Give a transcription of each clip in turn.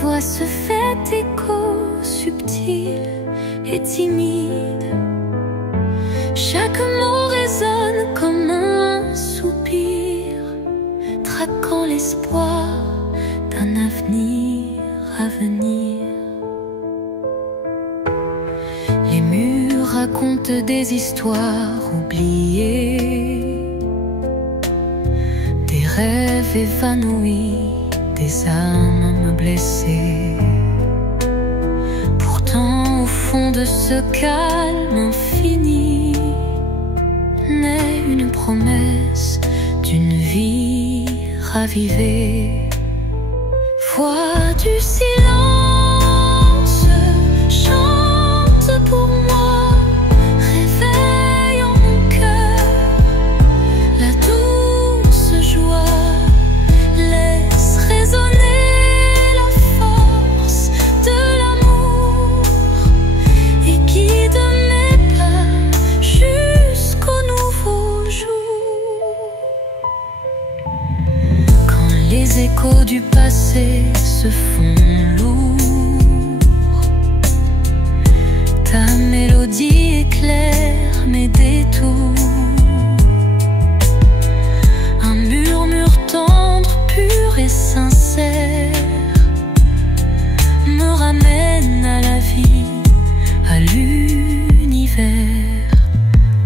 voix se fait écho subtil et timide. Chaque mot résonne comme un soupir, traquant l'espoir d'un avenir à venir. Les murs racontent des histoires oubliées, des rêves évanouis, des âmes blessées. Pourtant, au fond de ce calme infini, naît une promesse d'une vie ravivée. Voix du silence, chante pour moi, réveille en mon cœur la douce joie. Laisse résonner la force de l'amour et guide mes pas jusqu'au nouveau jour. Quand les échos du passé se font lourds, ta mélodie éclaire mes détours. Un murmure tendre, pur et sincère me ramène à la vie, à l'univers.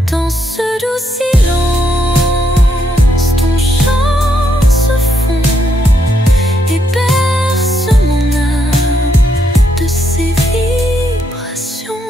Dans ce doux silence, ton chant se fond et berce mon âme de ses vibrations.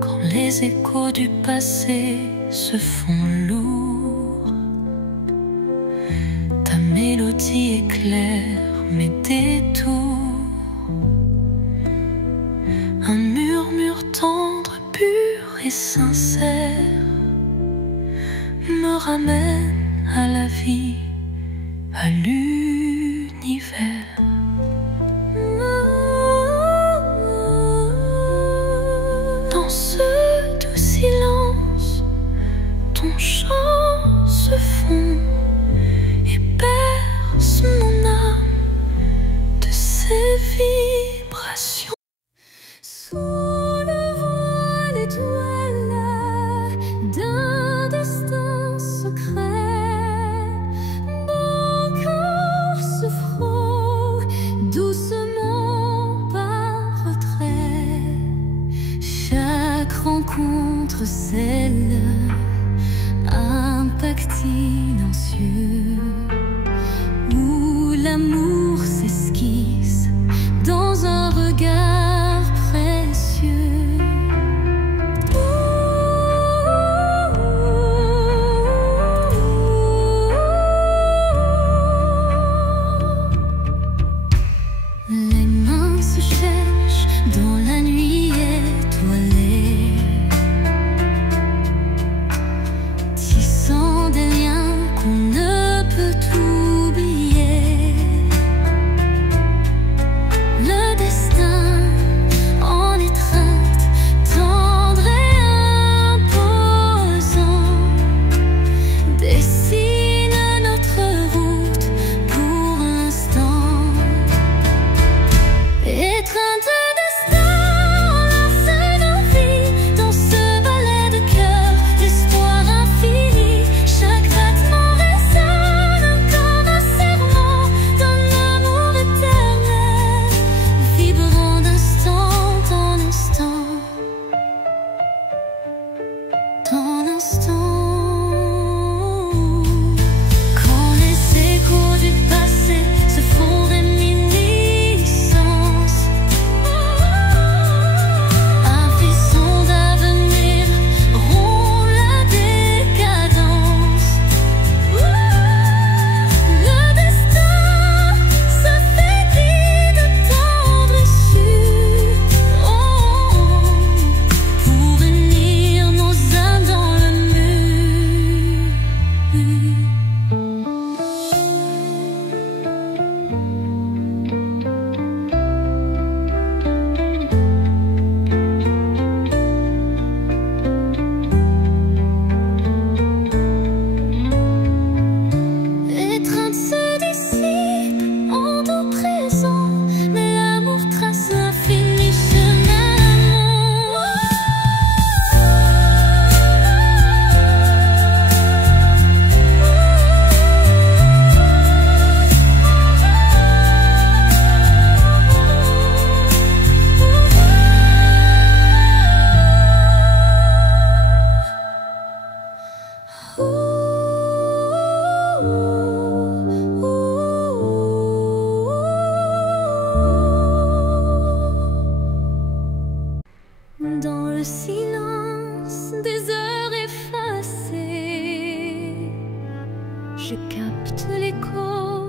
Quand les échos du passé se font lourds, ta mélodie éclaire mes détours. Un murmure tendre, pur et sincère me ramène à la vie, à l'univers. Dans ce doux silence, ton chant se fond et berce mon âme de ses vibrations. Sous le voile étoile d'un destin secret, mon corps se frôle capte l'écho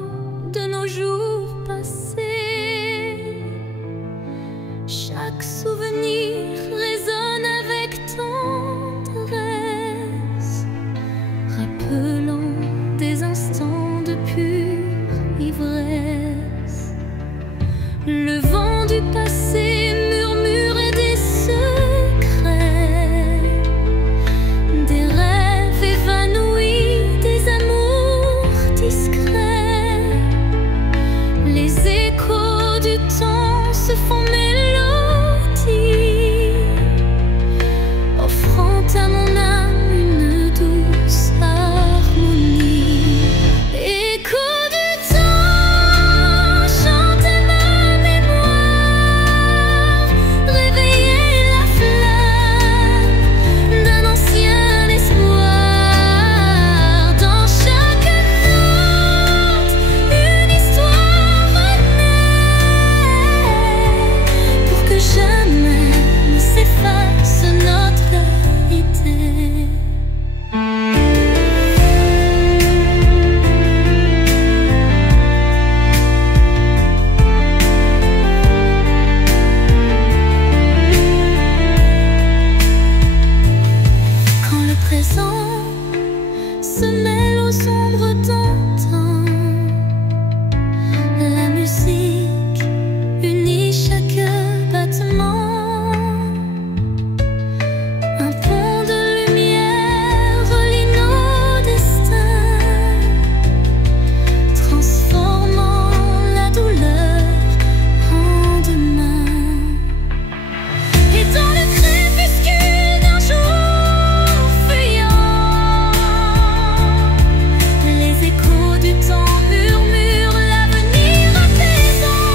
de nos jours passés. Chaque souvenir résonne avec tendresse, rappelant des instants de pure ivresse. Le vent du passé murmure des secrets, des rêves évanouis, des amours discrets. Les échos du temps se font mélodie, offrant à mon âme une douce harmonie. Écho du temps, chantez ma mémoire, réveillez la flamme d'un ancien espoir. Dans chaque note, une histoire renaît, pour que jamais ne s'efface notre idée. Quand le présent se mêle aux ombres d'antan, la musique unit chaque battement. Un pont de lumière relie nos destins, transformant la douleur en demain. Et dans le crépuscule d'un jour fuyant, les échos du temps murmurent l'avenir apaisant.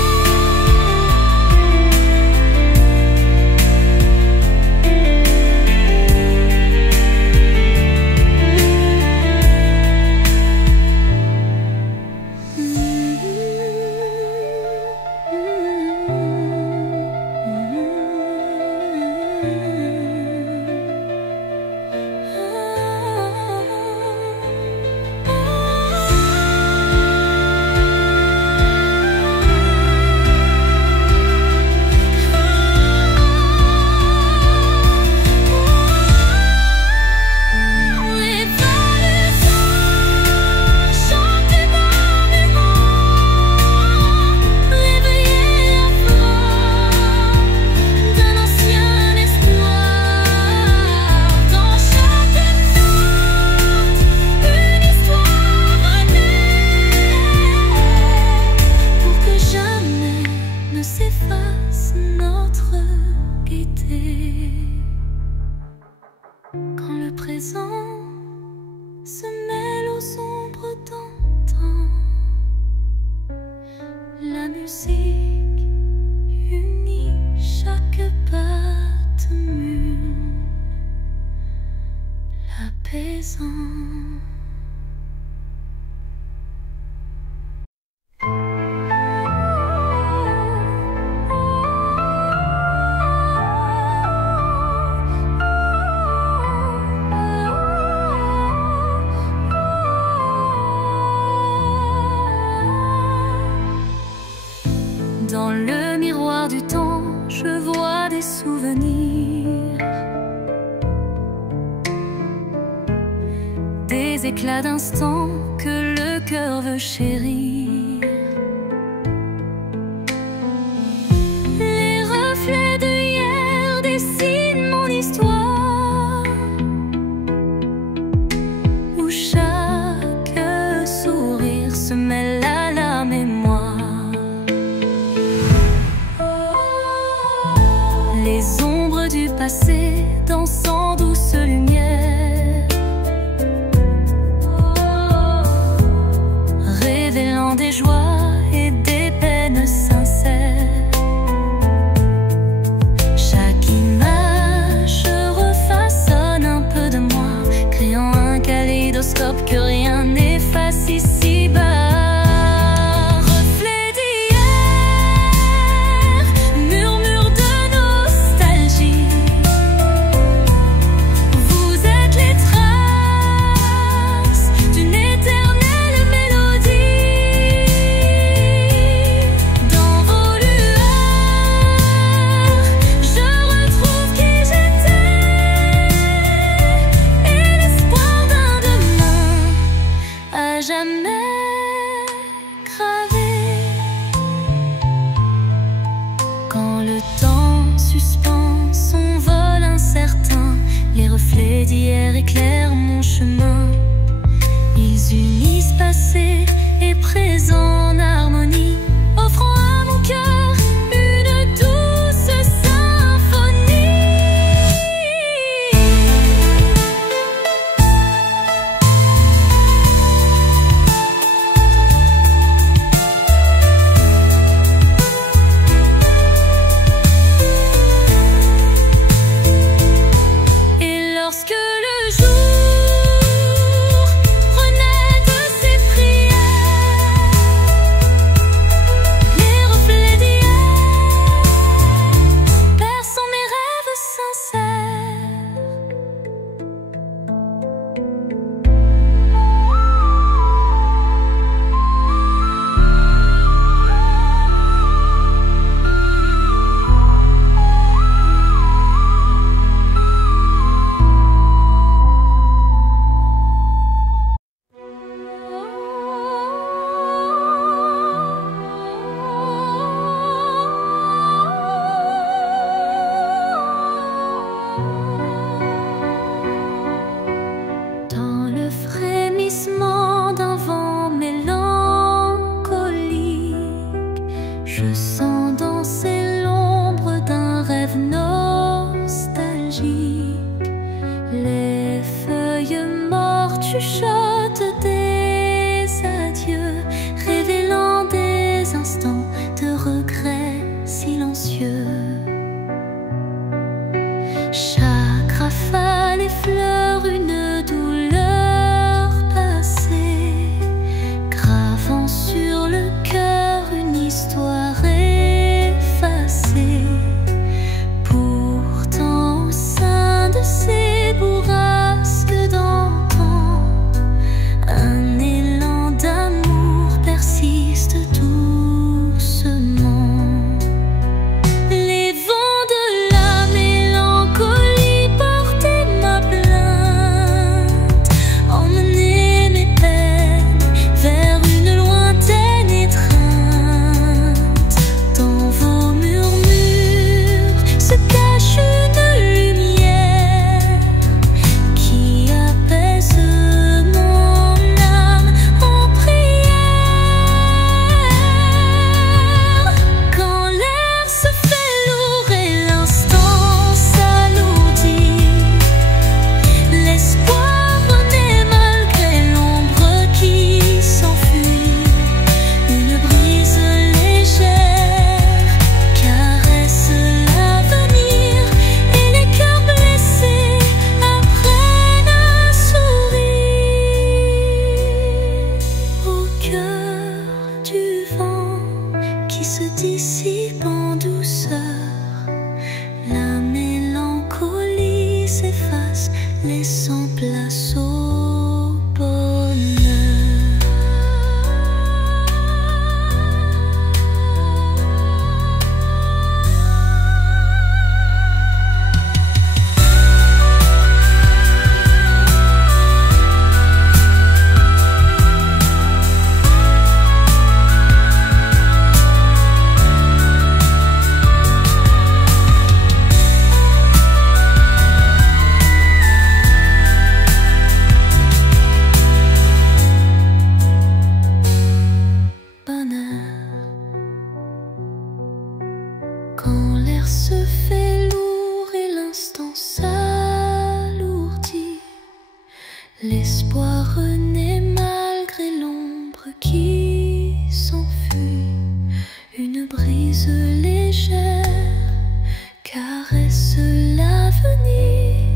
Et dans le temps, chantez ma mémoire, réveillez la flamme d'un ancien espoir. Dans chaque note, une histoire renaît, pour que jamais ne s'efface notre gaieté. Quand le présent se mêle aux ombres d'antan, la musique unit chaque battement, l'apaisant. Dans le miroir du temps, je vois des souvenirs, des éclats d'instants que le cœur veut chérir. Les reflets de hier dessinent mon histoire, où chaque sourire se mêle à la mémoire. Les ombres du passé dansant douce lumière, révélant des joies et des peines sincères. Chaque image refaçonne un peu de moi, créant un kaléidoscope que rien n'efface ici-bas. Vous êtes les traces d'une éternelle mélodie. gravés. Quand le temps suspend son vol incertain, les reflets d'hier éclairent mon chemin. Ils unissent passé et présent en harmonie, offrant à mon cœur une douce symphonie. Et lorsque le jour d'un vent mélancolique, je sens danser l'ombre d'un rêve nostalgique. Les feuilles mortes chuchotent des adieux, révélant des instants de regret silencieux. Chaque rafale effleure une douleur passée, gravant sur le cœur une histoire effacée. Pourtant, au sein de ces bourrasques d'antan, un élan d'amour persiste doucement. Les vents de la mélancolie portaient ma plainte, emmenaient mes peines vers une lointaine étreinte. Dans vos murmures se cache une lumière qui apaise mon âme en prière. Quand l'air se fait lourd et l'instant s'alourdit, l'espoir renaît malgré l'ombre qui s'enfuit. Une brise légère caresse l'avenir et les cœurs blessés apprennent à sourire. Au cœur du vent qui se dissipe en douceur, la mélancolie s'efface, laissant place au bonheur. Quand l'air se fait lourd et l'instant s'alourdit, l'espoir renaît malgré l'ombre qui s'enfuit. Une brise légère caresse l'avenir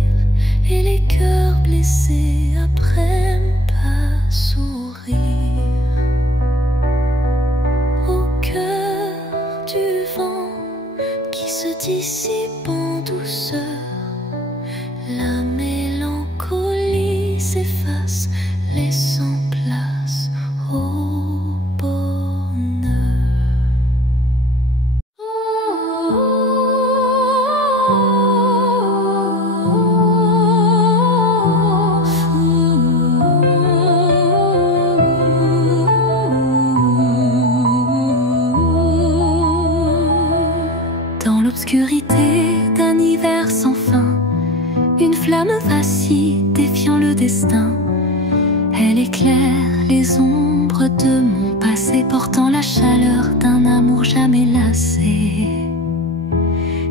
et les cœurs blessés apprennent à sourire. Au cœur du vent qui se dissipe en douceur, la mélancolie s'efface, laissant place au bonheur. pensées portant la chaleur d'un amour jamais lassé.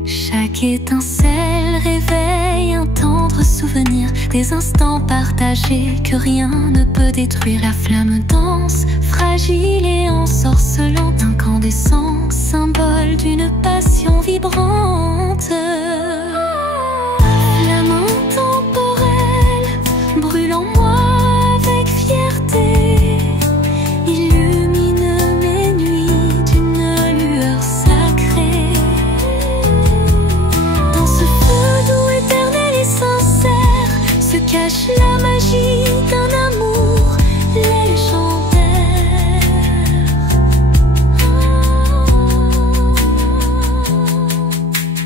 Chaque étincelle réveille un tendre souvenir, des instants partagés que rien ne peut détruire. La flamme danse, fragile et ensorcelante, incandescent, symbole d'une passion vibrante. Flamme intemporelle, brûle en moi avec fierté, illumine mes nuits d'une lueur sacrée. Dans ce feu doux, éternel et sincère, se cache la magie d'un amour légendaire.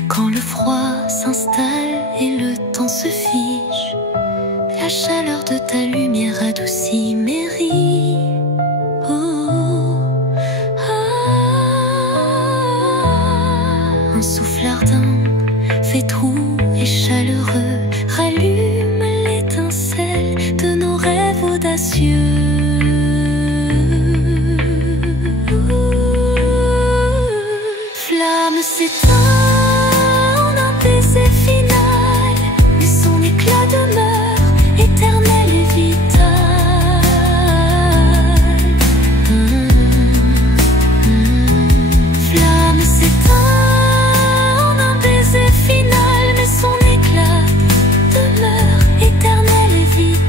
Quand le froid s'installe et le temps se fige, la chaleur de ta lumière adoucit mes rides. Un souffle ardent, fait roux et chaleureux, rallume l'étincelle de nos rêves audacieux. Flamme s'éteint en un baiser final, mais son éclat demeure éternel et vital. Flamme s'éteint en un baiser final, mais son éclat demeure éternel et vital.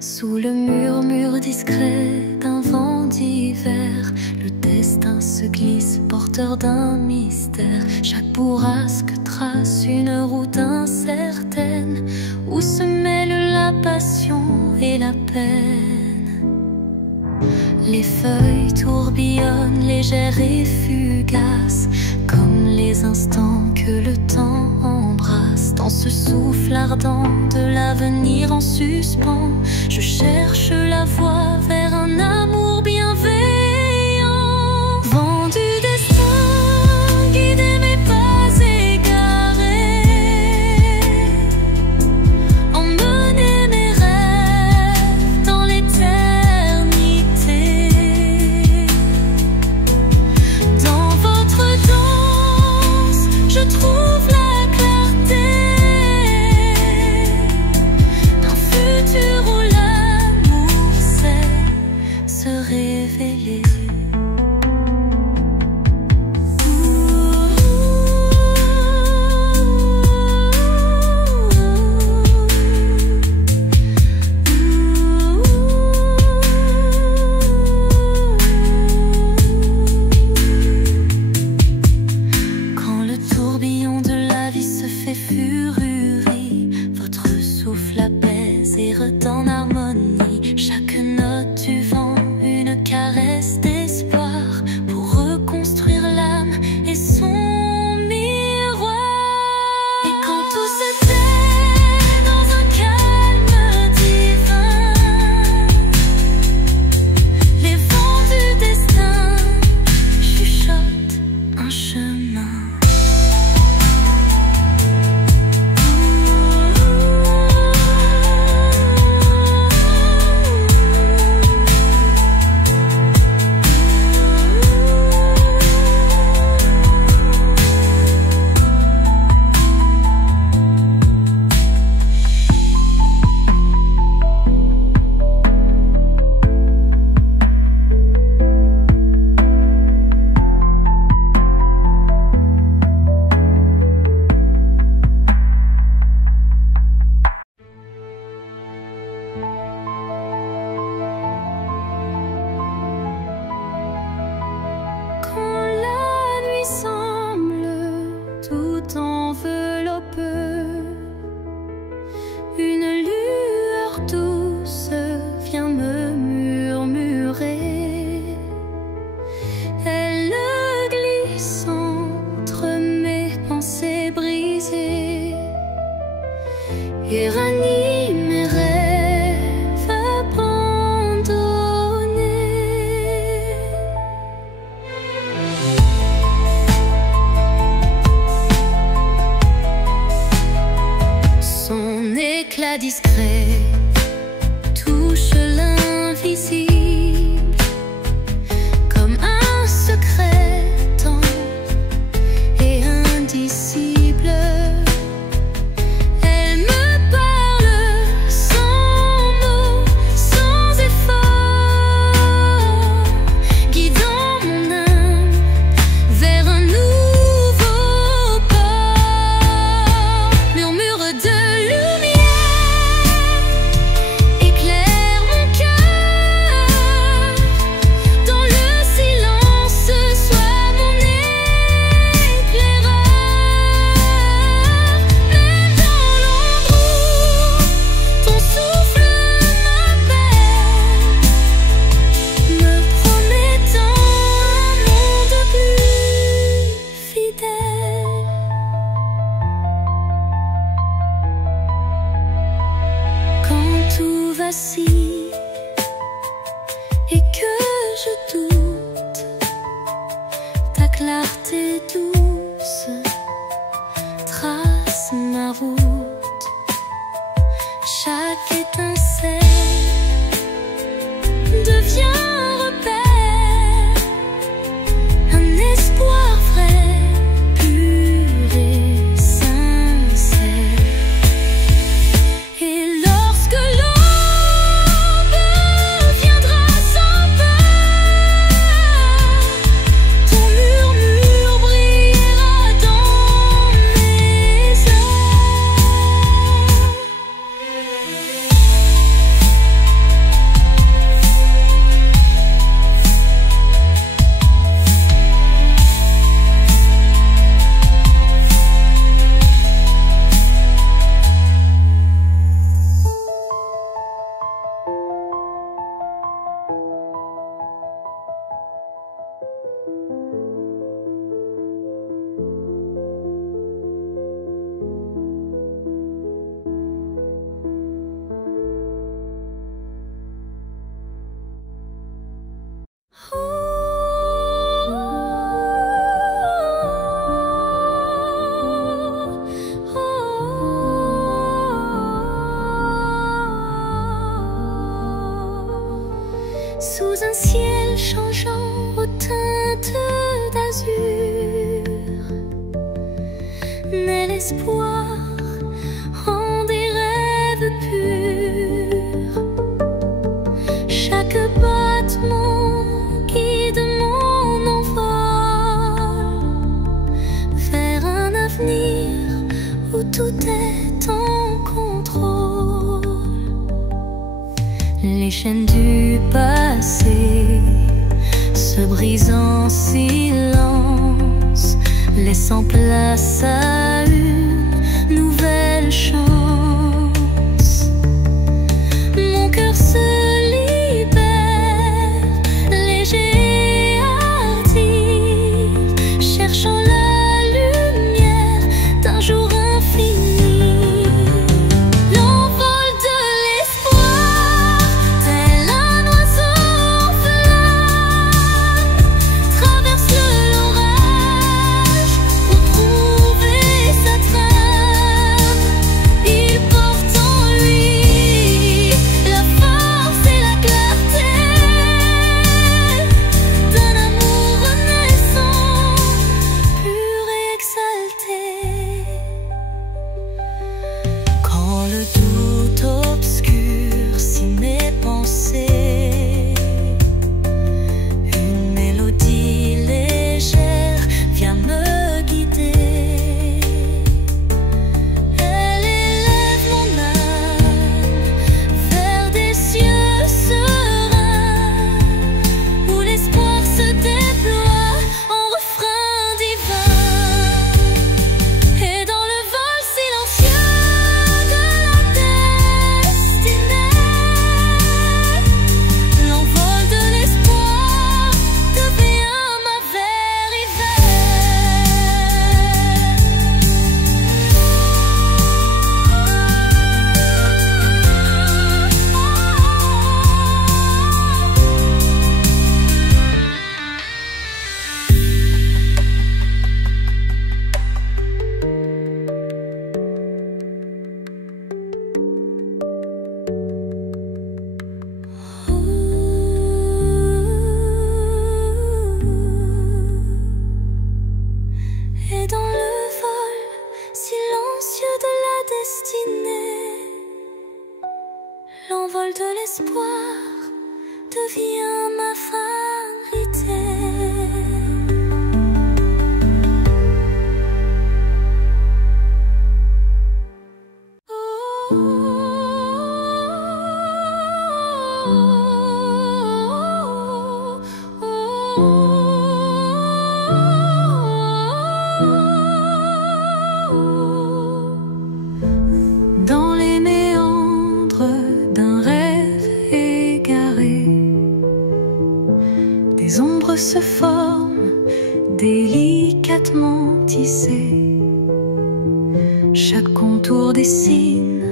Sous le murmure discret d'un vent d'hiver, le destin se glisse, porteur d'un mystère. Chaque bourrasque trace une route incertaine, où se mêlent la passion et la peine. Les feuilles tourbillonnent, légères et fugaces, comme les instants que le temps embrasse. Dans ce souffle ardent de l'avenir en suspens, je cherche la voie vers un amour bienveillant. Vent du destin, guidez mes pas égarés, emmenez mes rêves dans l'éternité. Dans votre danse, je trouve la clarté d'un futur où l'amour sait se révéler. Quand le tourbillon de la vie se fait furie, votre souffle apaise et redonne harmonie. Chaque note du vent, une caresse d'espoir, pour reconstruire l'âme et son miroir. Et quand tout se tait dans un calme divin, les vents du destin chuchotent un chemin. discret touche l'invisible comme un secret temps et indicible. Elle me parle sans mots, sans effort, guidant mon âme vers un nouveau port. Murmure de éclaire mon cœur, dans le silence sois mon éclaireur. Même dans l'ombre où ton souffle m'appelle, me promettant un monde plus fidèle. Quand tout vacille et que je doute, ta clarté douce trace ma route. Chaque étincelle devient un repère, un espoir vrai, pur et sincère. Et lorsque l'aube viendra sans peur, ton murmure brillera dans mes heures. Sous un ciel changeant aux teintes d'azur, naît l'espoir en des rêves purs. Chaque battement guide mon envol vers un avenir où tout est en contrôle. Les chaînes du passé se brisent en silence, laissant place à une nouvelle chance. Mon cœur se libère, léger et hardi, cherchant la lumière d'un jour infini. L'envol de l'espoir, tel un oiseau en flamme, traverse l'orage pour trouver sa trame. l'ombre se forme, délicatement tissée. Chaque contour dessine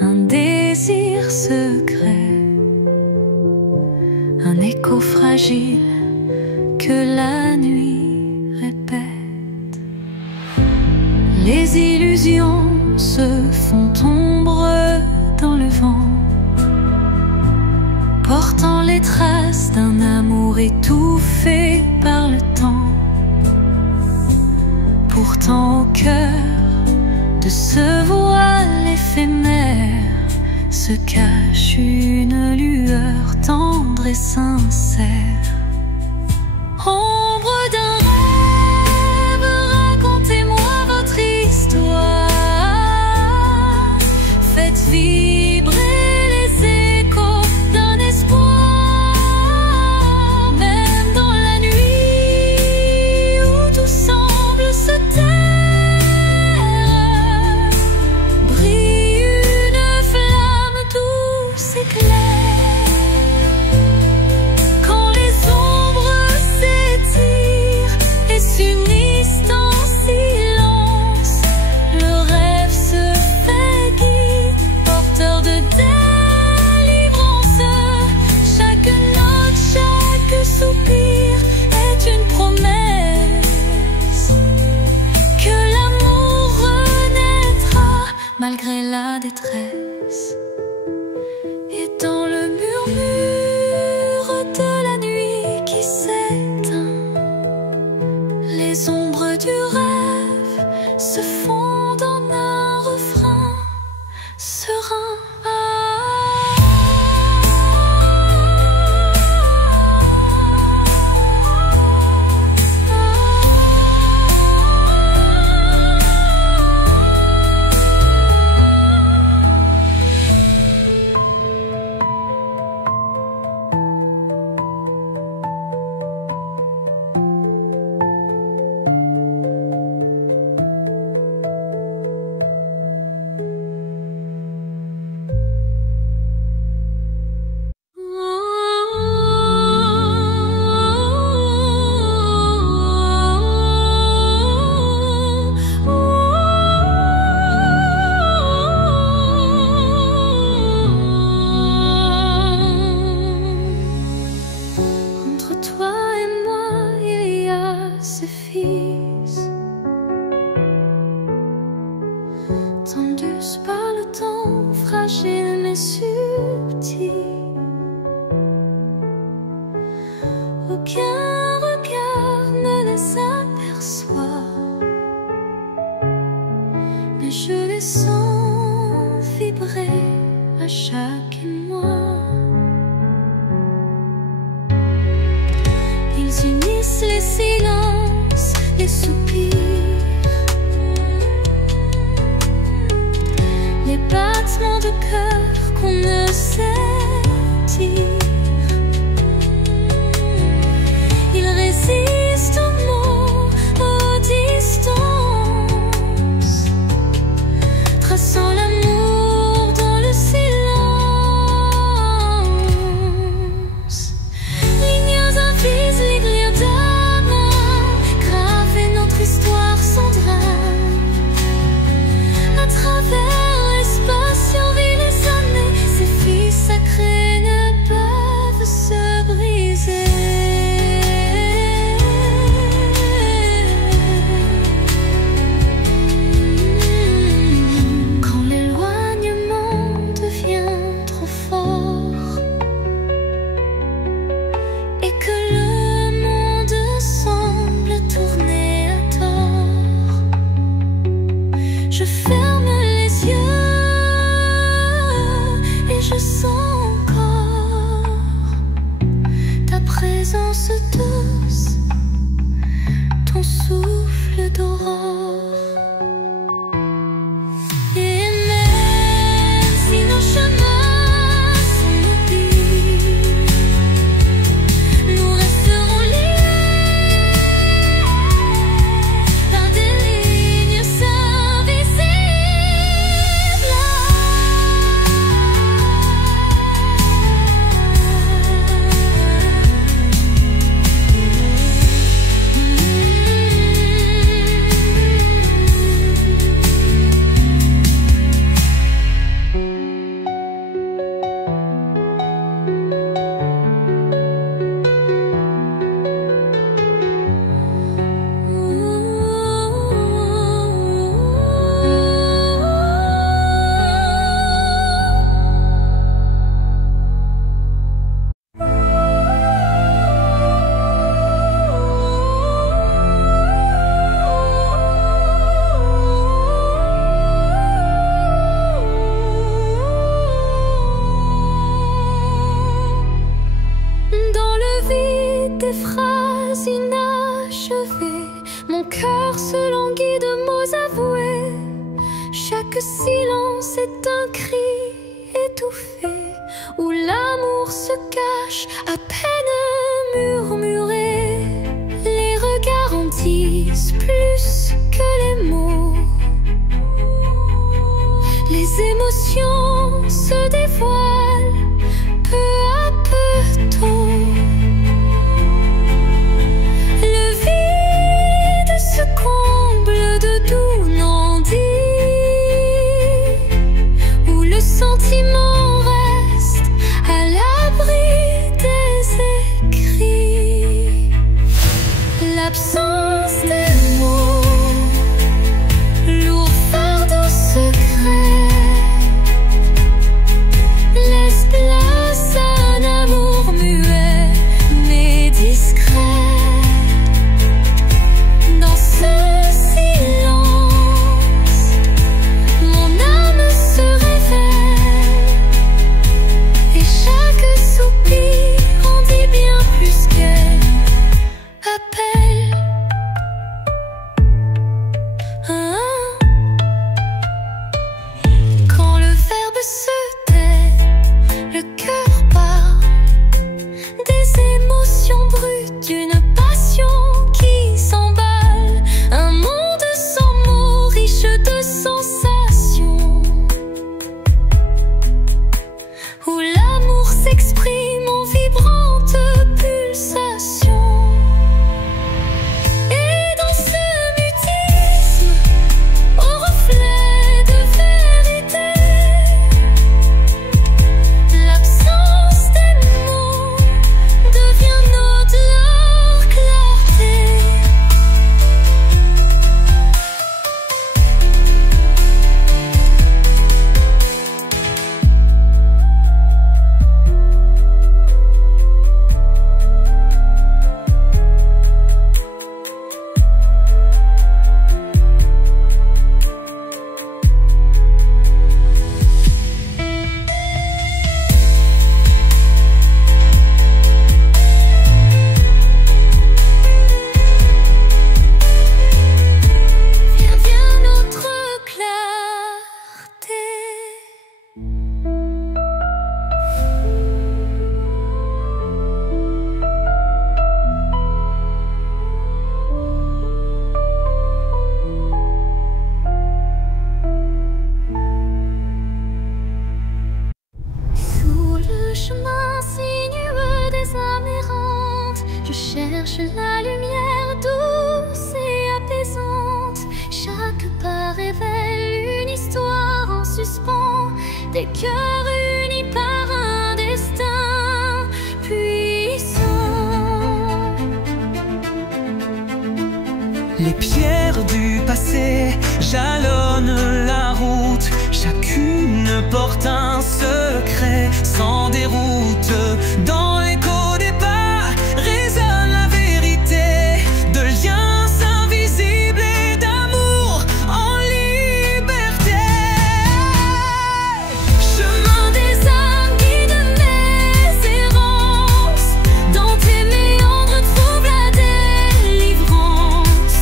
un désir secret, un écho fragile que la nuit répète. Les illusions se font ombre dans le vent, portant les traces d'un amour étouffé par le temps. Pourtant au cœur de ce voile éphémère se cache une lueur tendre et sincère. Ombre d'un rêve, racontez-moi votre histoire. Faites vibrer les échos d'un espoir. Même dans la nuit où tout semble se taire, brille une flamme douce et claire. Quand les ombres s'étirent et s'unissent en silence, le rêve se fait guide, porteur de délivrance. Chaque note, chaque soupir est une promesse que l'amour renaîtra malgré la détresse. Et dans le murmure de la nuit qui s'éteint, les ombres du rêve se fondent en un refrain serein. Entre toi et moi, il y a ce fils, tendus par le temps, fragile mais subtil. Aucun regard ne les aperçoit, mais je les sens vibrer à chaque émoi. Ils unissent les silences, les soupirs, les battements de cœur qu'on ne sait dire. Ils résistent aux mots, aux distances, traçant l'amour dans le silence. Lignes invisibles, lignes de main, gravées notre phrases inachevées, mon cœur se languit de mots avoués. Chaque silence est un cri étouffé, où l'amour se cache à peine murmuré. Les regards en disent plus que les mots. Les émotions se dévoilent peu à peu tôt. Le vide se comble de doux non-dits, où le sentiment reste à l'abri des écrits. L'absence des mots, lourd fardeau secret, laisse place à un amour muet mais discret. Dans ce silence, mon âme se révèle, et chaque soupir en dit bien plus qu'elle appelle. Quand le verbe se tait, le cœur bat, des émotions brutes, d'une passion qui s'emballe, un monde sans mots, riche de sensations, où l'amour s'exprime en vibrantes pulsations. Et dans ce mutisme, au reflet de vérité, l'absence des mots devient notre clarté. Vient notre clarté. Sous le chemin sinueux des âmes errantes, je cherche la lumière douce et apaisante. Chaque pas révèle une histoire en suspens, des cœurs unis par un destin puissant. Les pierres du passé jalonnent la route, chacune porte un secret sans déroute. Dans l'écho des pas résonne la vérité de liens invisibles et d'amour en liberté. Chemin des âmes, guide mes errances, dans tes méandres trouve la délivrance,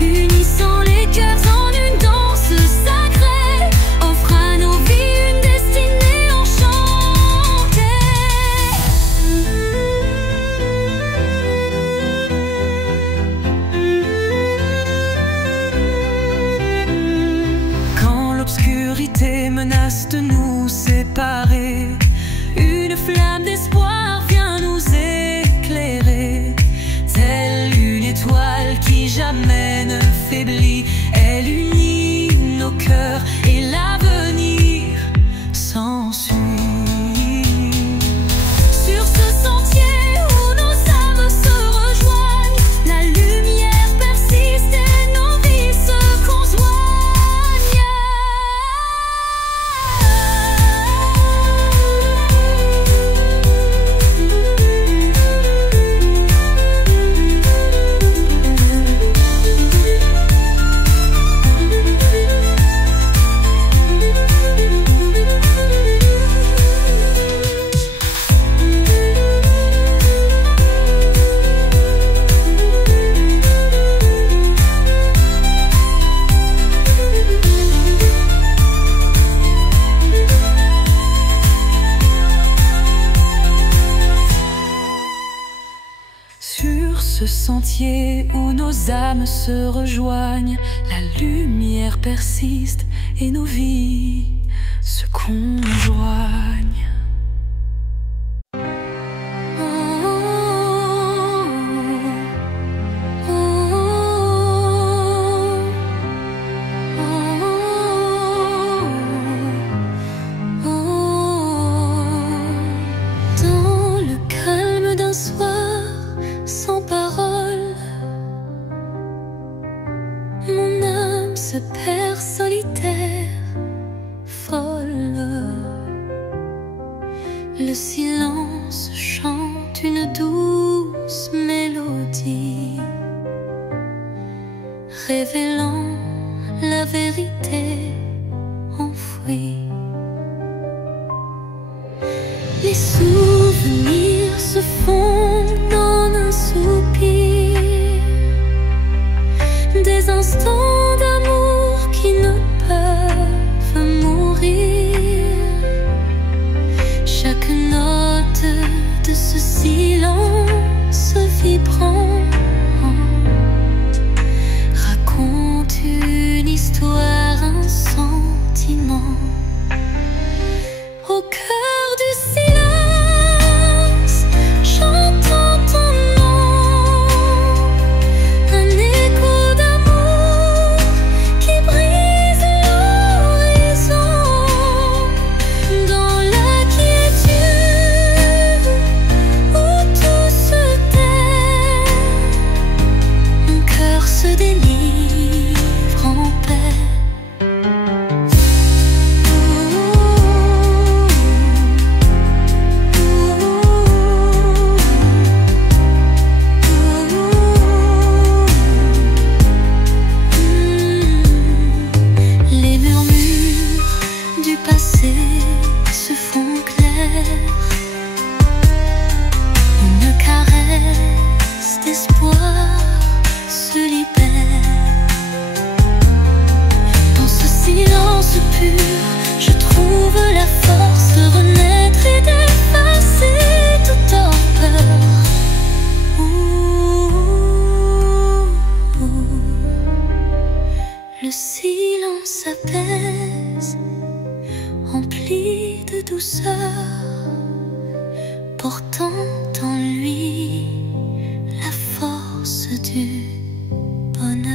unissant les cœurs en une danse sacrée, offre à nos vies une destinée enchantée. sentier où nos âmes se rejoignent, la lumière persiste et nos vies se conjoignent. Mon âme se perd solitaire, folle. Le silence chante une douce mélodie, révélant la vérité enfouie. Les souvenirs se fondent en un soupir, des instants d'amour qui ne peuvent mourir. Chaque note de ce silence vibrant raconte une histoire, un sentiment. Au cœur du silence, j'entends ton nom, un écho d'amour qui brise l'horizon. Dans la quiétude où tout se tait, mon cœur se délivre en paix. Se font clairs, une caresse d'espoir se libère. Dans ce silence pur, je trouve la force de renaître et d'effacer toute torpeur. Le silence apaise, rempli de douceur, portant en lui la force du bonheur.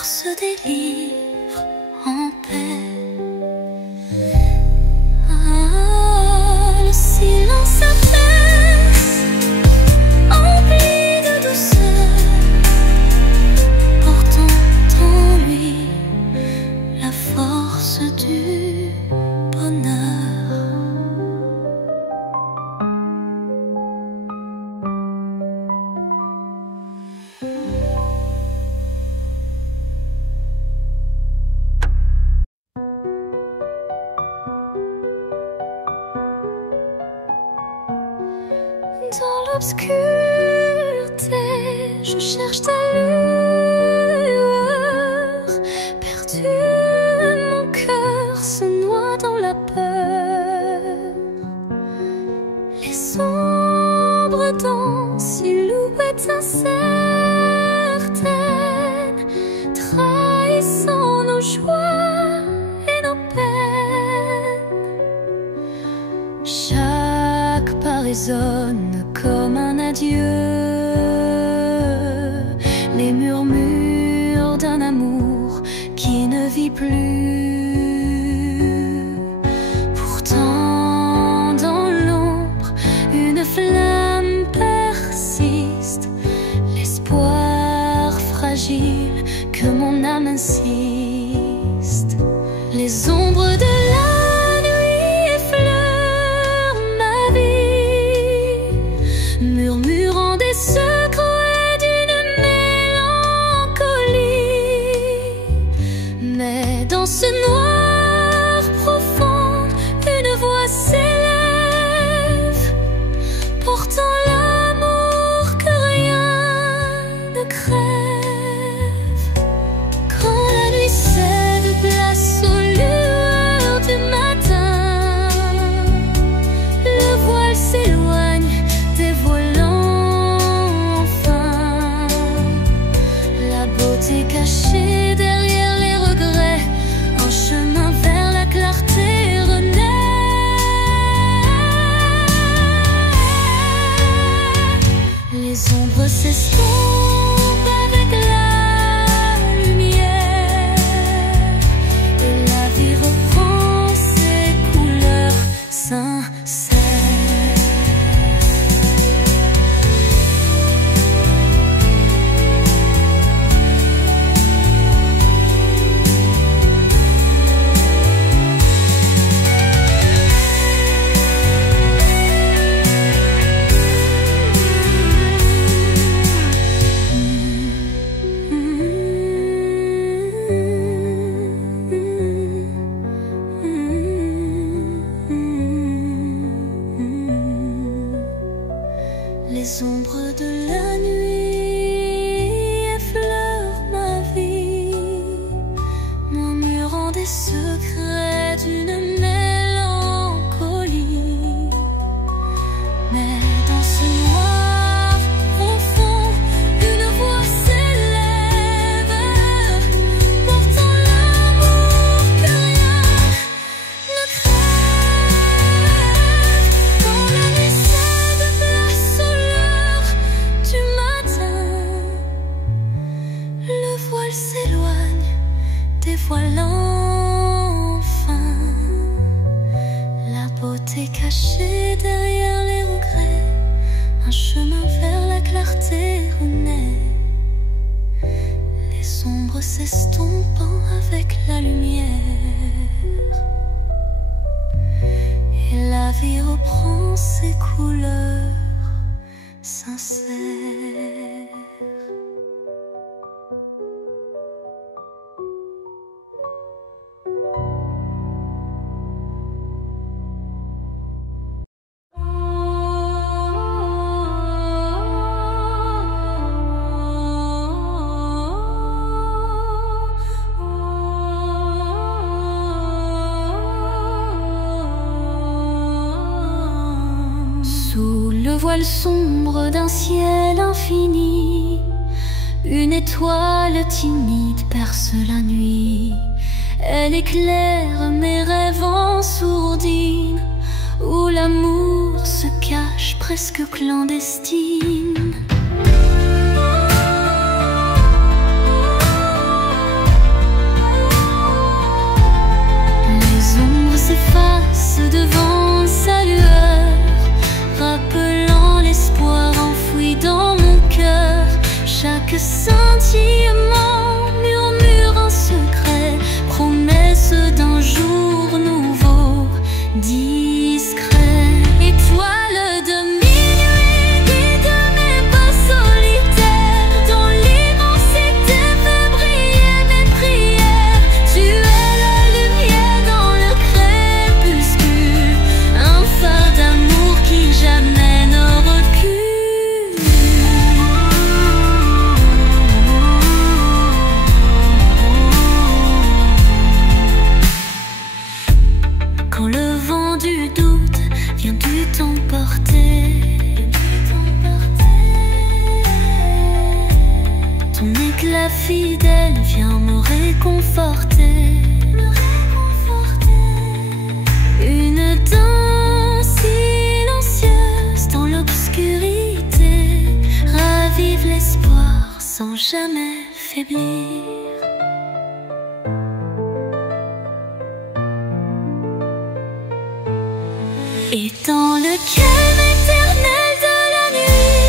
Se délivre en paix. Le silence apaise, empli de douceur, portant en lui la force du bonheur. Dans l'obscurité, je cherche ta lueur. Perdu, mon cœur se noie dans la peur. Les ombres dansent, silhouettes incertaines, trahissant nos joies et nos peines. Chaque pas résonne comme un adieu, les murmures d'un amour qui ne vit plus. Pourtant dans l'ombre, une flamme persiste, l'espoir fragile que mon âme insiste. Les ombres de s'est caché derrière les regrets, un chemin vers la clarté renaît, les ombres s'estompant avec la lumière, et la vie reprend ses couleurs sincères. Sous le voile sombre d'un ciel infini, une étoile timide perce la nuit. Elle éclaire mes rêves en sourdine, où l'amour se cache presque clandestine. Les ombres s'effacent devant sa lueur, rappelant l'espoir enfoui dans mon cœur. Chaque scintillement murmure un secret, promesse d'un jour nouveau, discret. Étoile de minuit, guide mes pas solitaires, dans l'immensité fait briller mes prières. Tu es la lumière dans le crépuscule, un phare d'amour qui jamais ne recule. Quand le vent du doute vient du t'emporter, ton éclat fidèle vient me réconforter. Une danse silencieuse dans l'obscurité ravive l'espoir sans jamais faiblir. Et dans le calme éternel de la nuit,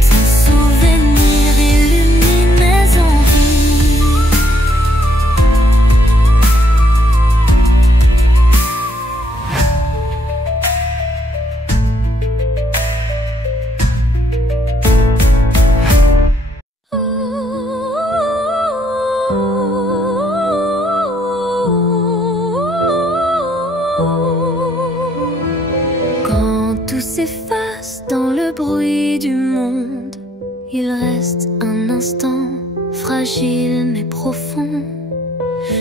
ton souvenir illumine mes envies. Quand tout s'efface dans le bruit du monde, il reste un instant fragile mais profond,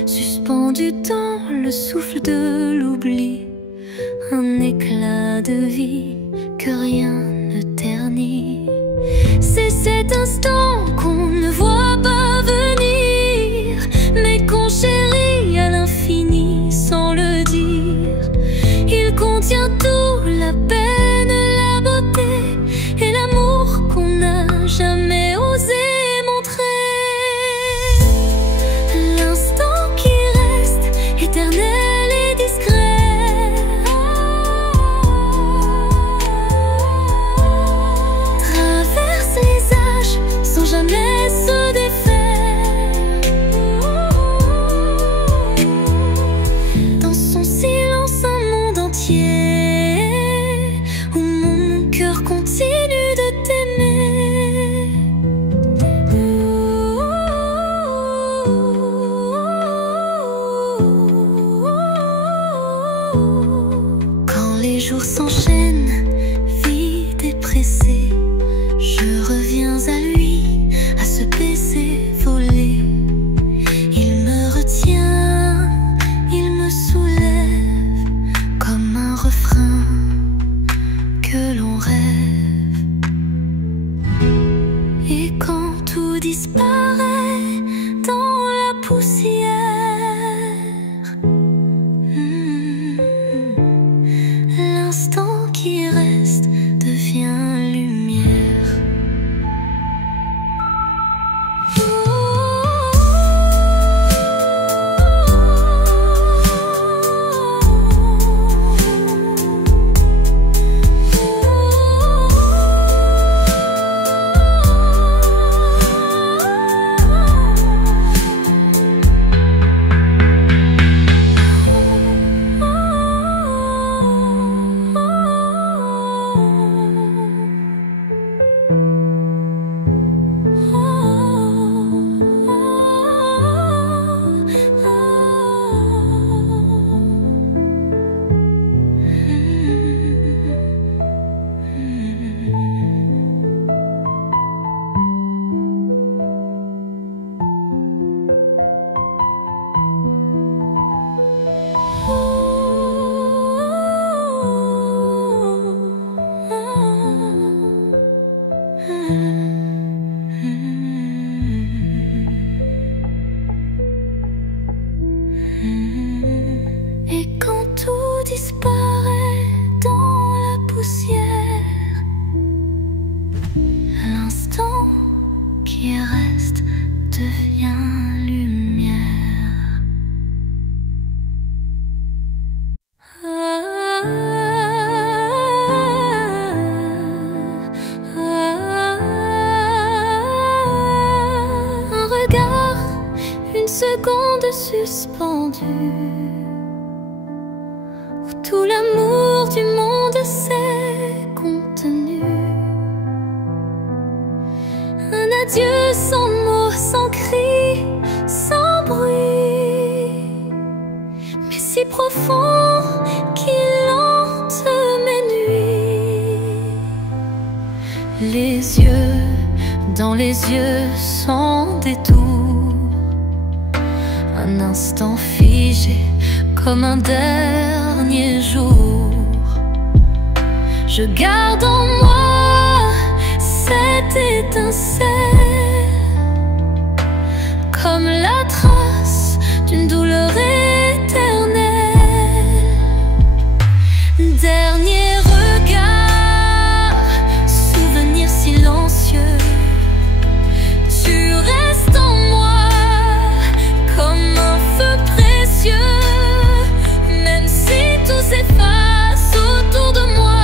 suspendu dans le souffle de l'oubli, un éclat de vie que rien ne ternit. C'est cet instant qu'on ne voit pas venir, mais qu'on chérit à l'infini sans le dire. Il contient tout, la peine, la beauté et l'amour qu'on n'a jamais osé montrer. L'instant qui reste éternel et discret, traverse les âges sans jamais se défaire. Dans son silence un monde entier, où mon cœur continue de t'aimer. Quand les jours s'enchaînent, vides et pressés, je reviens à lui, à ce baiser volé. Il me retient, il me soulève, comme un refrain que l'on rêve. Et quand tout disparaît dans la poussière, l'instant qui reste devient lumière. disparaît dans la poussière. L'instant qui reste devient lumière. Un regard, une seconde suspendue, où tout l'amour du monde s'est contenu. Un adieu sans mots, sans cri, sans bruit, mais si profond qu'il hante mes nuits. Les yeux dans les yeux sans détour, un instant figé comme un dernier jour. Je garde en moi cette étincelle, comme la trace d'une douleur éternelle. Dernier regard, souvenir silencieux, tu restes en moi comme un feu précieux. Même si tout s'efface autour de moi,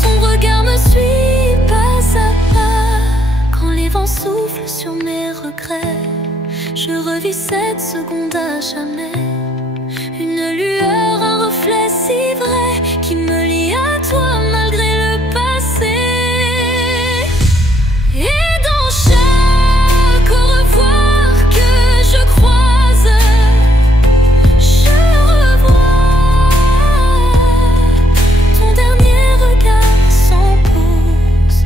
ton regard me suit pas à pas. Quand les vents soufflent sur mes regrets, je revis cette seconde à jamais. Une lueur, un reflet si vrai qui me lie à toi malgré le passé. Et dans chaque au revoir que je croise, je revois ton dernier regard sans pause.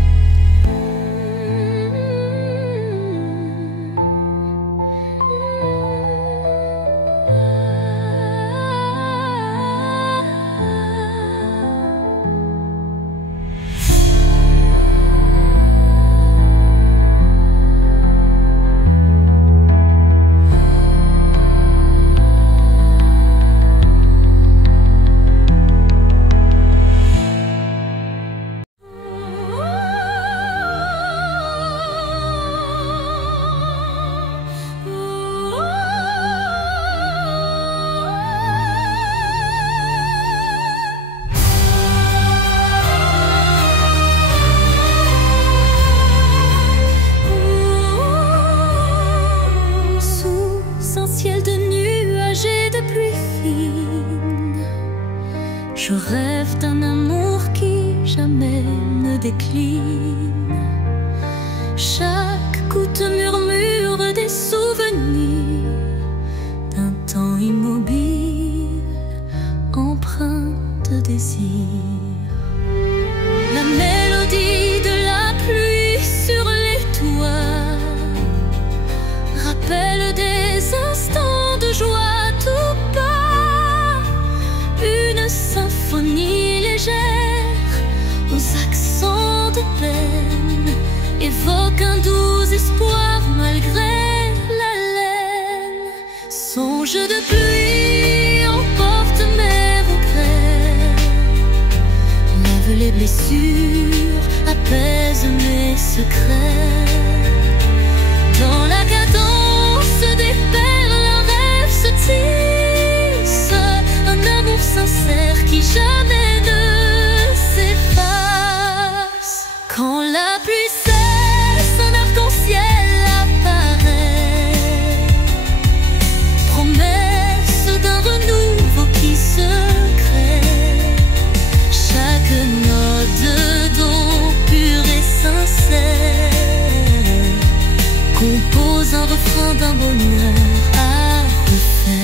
Sous un ciel de nuages et de pluie fine, je rêve d'un amour qui jamais ne décline. Chaque goutte murmure des souvenirs d'un temps immobile, empreint de désir. La mélodie de la pluie sur les toits rappelle des instants de joie tout bas. Une symphonie légère aux accents de peine évoque un doux espoir malgré la laine. Songe de pluie emporte mes regrets, lave les blessures, apaise mes secrets. Dans la cadence des perles, un rêve se tisse, un amour sincère qui jamais ne s'efface. Quand la pluie cesse, un arc-en-ciel apparaît, promesse d'un renouveau qui se crée. Chaque note d'eau pure et sincère compose un refrain d'un bonheur à refaire.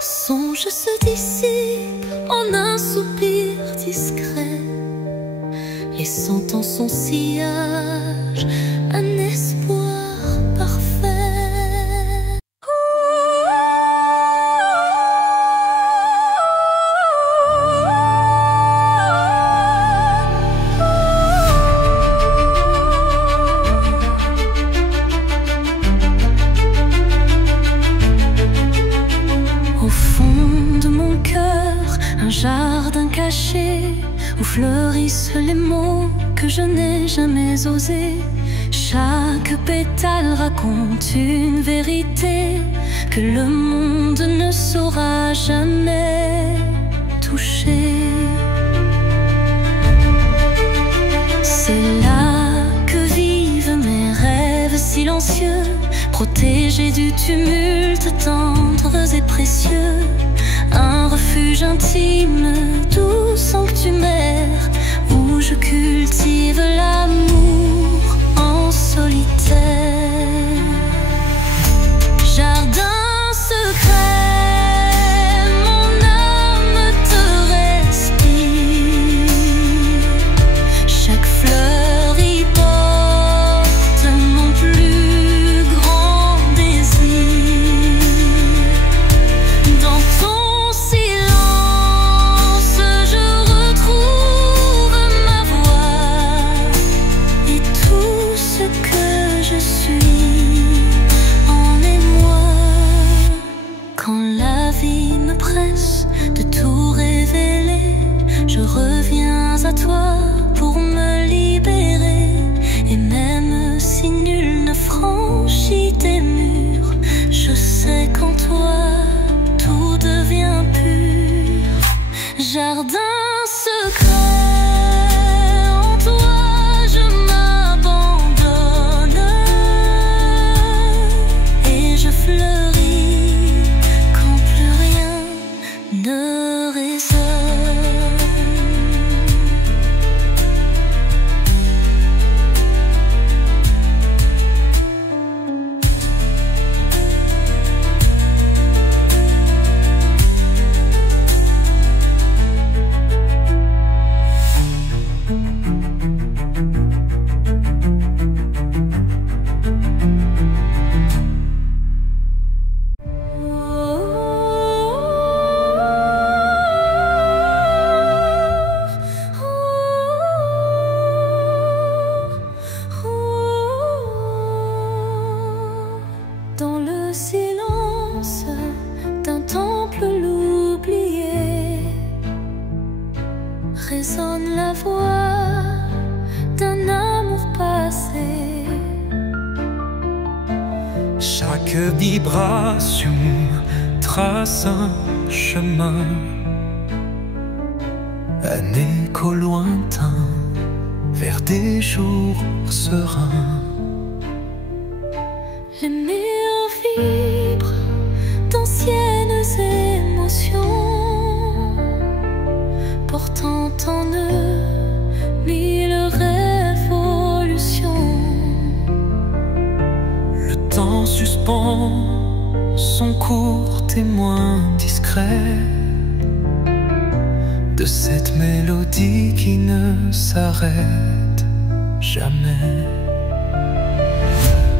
Songe se dissipe en un soupir discret, laissant en son sillage un espoir parfait. mon cœur un jardin caché où fleurissent les mots que je n'ai jamais osés. Chaque pétale raconte une vérité que le monde ne saura jamais toucher. C'est là que vivent mes rêves silencieux, protégés du tumulte, tendres et précieux. Un refuge intime, doux sanctuaire, où je cultive l'amour en solitaire. Jardin secret, mon âme te respire. Chaque fleur y porte mon plus grand désir. Dans ton silence, je retrouve ma voix et tout ce que je suis en émoi. Quand la vie me presse de tout révéler, je reviens à toi pour me libérer. Et même si nul ne franchit tes murs, je sais qu'en toi tout devient pur. Jardin secret, en toi je m'abandonne et je fleuris quand plus rien ne résonne. Dans le silence d'un temple l'oublié, résonne la voix d'un amour passé. Chaque vibration trace un chemin, un écho lointain vers des jours sereins. Les murs vibrent d'anciennes émotions, portant en eux mille révolutions. Le temps suspend son court témoin discret de cette mélodie qui ne s'arrête jamais.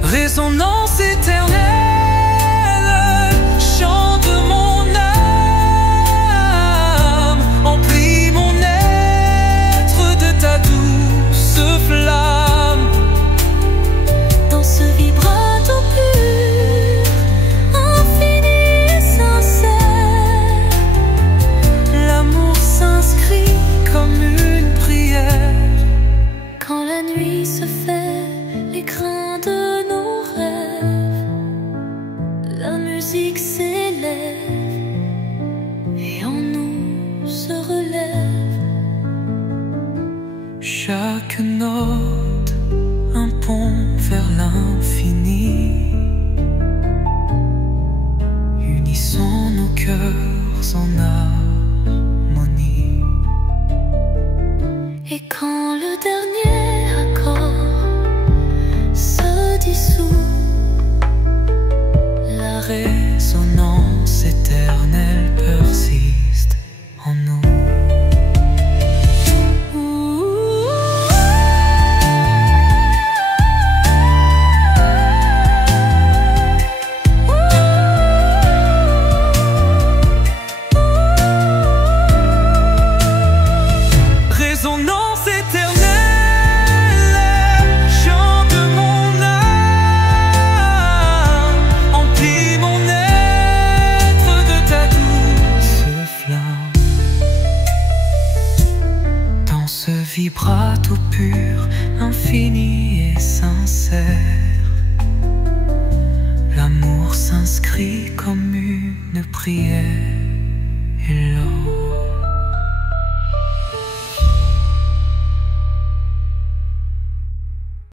Résonance éternelle, chante mon âme, emplis mon être de ta douce flamme. Dans ce vibrato pur, infini et sincère, L'amour s'inscrit comme une prière. quand la nuit se fait l'écrin de nos rêves, la musique s'élève et en nous se relève. Chaque note un pont vers l'infini. Unissons nos cœurs en harmonie. Et quand le dernier accord se dissout, La résonance éternelle persiste en nous. vibrato pur, infini et sincère. L'amour s'inscrit comme une prière et l'or.